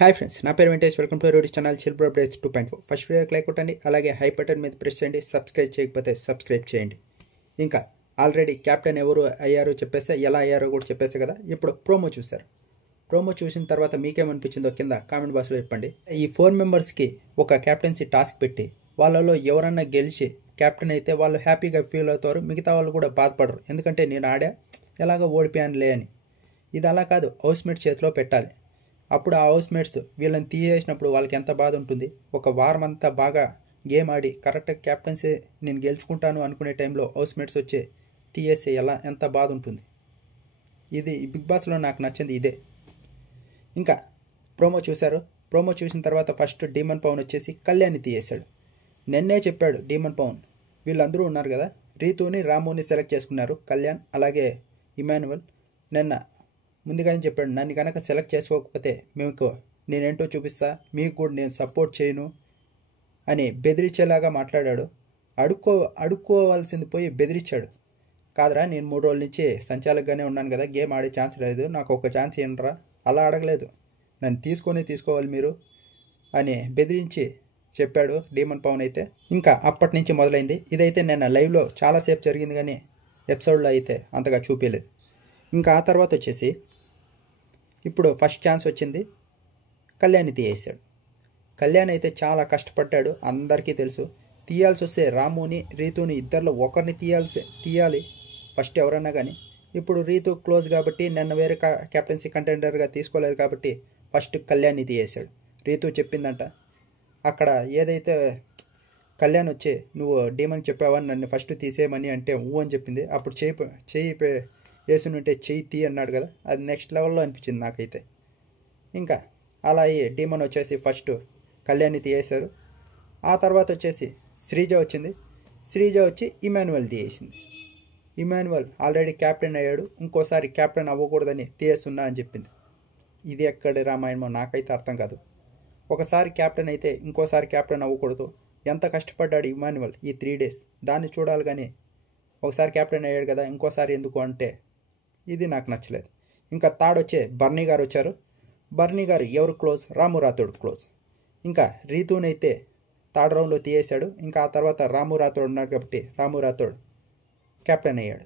Hi friends, నా పేరు Venkatesh. Welcome to YouTube channel chill bro updates 2.4. First వీడియోకి like కొట్టండి, అలాగే హై బటన్ మీద ప్రెస్ చేయండి. సబ్స్క్రైబ్ చేయకపోతే సబ్స్క్రైబ్ చేయండి. ఇంకా ఆల్రెడీ క్యాప్టెన్ ఎవరు అయ్యారో చెప్పేస్తే, ఎలా అయ్యారో కూడా చెప్పేస్తే కదా. ఇప్పుడు ప్రోమో చూశారు. ప్రోమో చూసిన తర్వాత మీకేమనిపించిందో కింద కామెంట్ బాక్స్లో చెప్పండి. ఈ 4 మెంబర్స్కి ఒక క్యాప్టెన్సీ టాస్క్ పెట్టి వాళ్ళలో ఎవరన్నా గెలిచి క్యాప్టెన్ అయితే వాళ్ళు హ్యాపీగా ఫీల్ అవుతారు, మిగతా వాళ్ళు కూడా బాధపడరు. ఎందుకంటే నేను ఆడా ఎలాగో ఓడిపోయానులే అని. ఇది అలా కాదు, హౌస్మేట్ చేతిలో పెట్టాలి. అప్పుడు ఆ హౌస్మేట్స్ వీళ్ళని తీసేసినప్పుడు వాళ్ళకి ఎంత బాధ ఉంటుంది. ఒక వారం అంతా బాగా గేమ్ ఆడి కరెక్ట్గా క్యాప్టెన్సీ నేను గెలుచుకుంటాను అనుకునే టైంలో హౌస్మేట్స్ వచ్చి తీసేసి ఎంత బాధ ఉంటుంది. ఇది బిగ్ బాస్లో నాకు నచ్చింది ఇదే. ఇంకా ప్రోమో చూశారు. ప్రోమో చూసిన తర్వాత ఫస్ట్ డీమన్ పవన్ వచ్చేసి కళ్యాణ్ని తీసేశాడు. నిన్నే చెప్పాడు డీమన్ పవన్, వీళ్ళందరూ ఉన్నారు కదా, రీతుని రాముని సెలెక్ట్ చేసుకున్నారు, కళ్యాణ్ అలాగే ఇమాన్యువల్. నిన్న ముందుగానే చెప్పాడు, నన్ను కనుక సెలెక్ట్ చేసుకోకపోతే మీకు నేనేంటో చూపిస్తా, మీకు కూడా నేను సపోర్ట్ చేయను అని బెదిరించేలాగా మాట్లాడాడు. అడుక్కోవాల్సింది పోయి బెదిరించాడు. కాదురా, నేను 3 రోజుల నుంచి సంచాలకుగానే ఉన్నాను కదా, గేమ్ ఆడే ఛాన్స్ లేదు, నాకు ఒక ఛాన్స్ ఇవ్వనరా. అలా అడగలేదు, నన్ను తీసుకోవాలి మీరు అని బెదిరించి చెప్పాడు డీమన్ పవన్ అయితే. ఇంకా అప్పటి నుంచి మొదలైంది. ఇదైతే నిన్న లైవ్లో చాలాసేపు జరిగింది, కానీ ఎపిసోడ్లో అయితే అంతగా చూపించలేదు. ఇంకా ఆ తర్వాత వచ్చేసి ఇప్పుడు ఫస్ట్ ఛాన్స్ వచ్చింది, కళ్యాణ్ని తీయేశాడు. కళ్యాణ్ అయితే చాలా కష్టపడ్డాడు, అందరికీ తెలుసు. తీయాల్సి వస్తే రాముని రీతుని ఇద్దరిలో ఒకరిని తీయాలి ఫస్ట్ ఎవరన్నా కానీ. ఇప్పుడు రీతు క్లోజ్ కాబట్టి నిన్న వేరే కెప్టెన్సీ కంటెండర్గా తీసుకోలేదు కాబట్టి ఫస్ట్ కళ్యాణ్ని తీయేశాడు. రీతు చెప్పిందంట అక్కడ, ఏదైతే కళ్యాణ్ వచ్చి నువ్వు డీమన్ చెప్పావని నన్ను ఫస్ట్ తీసేయమని అంటే అని చెప్పింది. అప్పుడు చెయ్యి వేసునుంటే చెయ్యి తీ అన్నాడు కదా, అది నెక్స్ట్ లెవెల్లో అనిపించింది నాకైతే. ఇంకా అలా డీమన్ వచ్చేసి ఫస్ట్ కళ్యాణ్ని తీయేశారు. ఆ తర్వాత వచ్చేసి శ్రీజ వచ్చింది. శ్రీజ వచ్చి ఇమాన్యువల్ తీయేసింది. ఇమాన్యువల్ ఆల్రెడీ క్యాప్టెన్ అయ్యాడు, ఇంకోసారి క్యాప్టెన్ అవ్వకూడదని తీయేస్తున్నా అని చెప్పింది. ఇది ఎక్కడి రామాయణమో నాకైతే అర్థం కాదు. ఒకసారి క్యాప్టెన్ అయితే ఇంకోసారి క్యాప్టెన్ అవ్వకూడదు. ఎంత కష్టపడ్డాడు ఇమాన్యువల్ ఈ 3 days, దాన్ని చూడాలి. కానీ ఒకసారి క్యాప్టెన్ అయ్యాడు కదా, ఇంకోసారి ఎందుకు అంటే ఇది నాకు నచ్చలేదు. ఇంకా థర్డ్ వచ్చే బర్నీ గారు వచ్చారు. బర్నీ గారు ఎవరు క్లోజ్? రాము రాథోడ్ క్లోజ్. ఇంకా రీతునైతే థర్డ్ రౌండ్లో తీయేశాడు. ఇంకా ఆ తర్వాత రాము రాథోడ్ ఉన్నాడు కాబట్టి రాము రాథోడ్ కెప్టెన్ అయ్యాడు.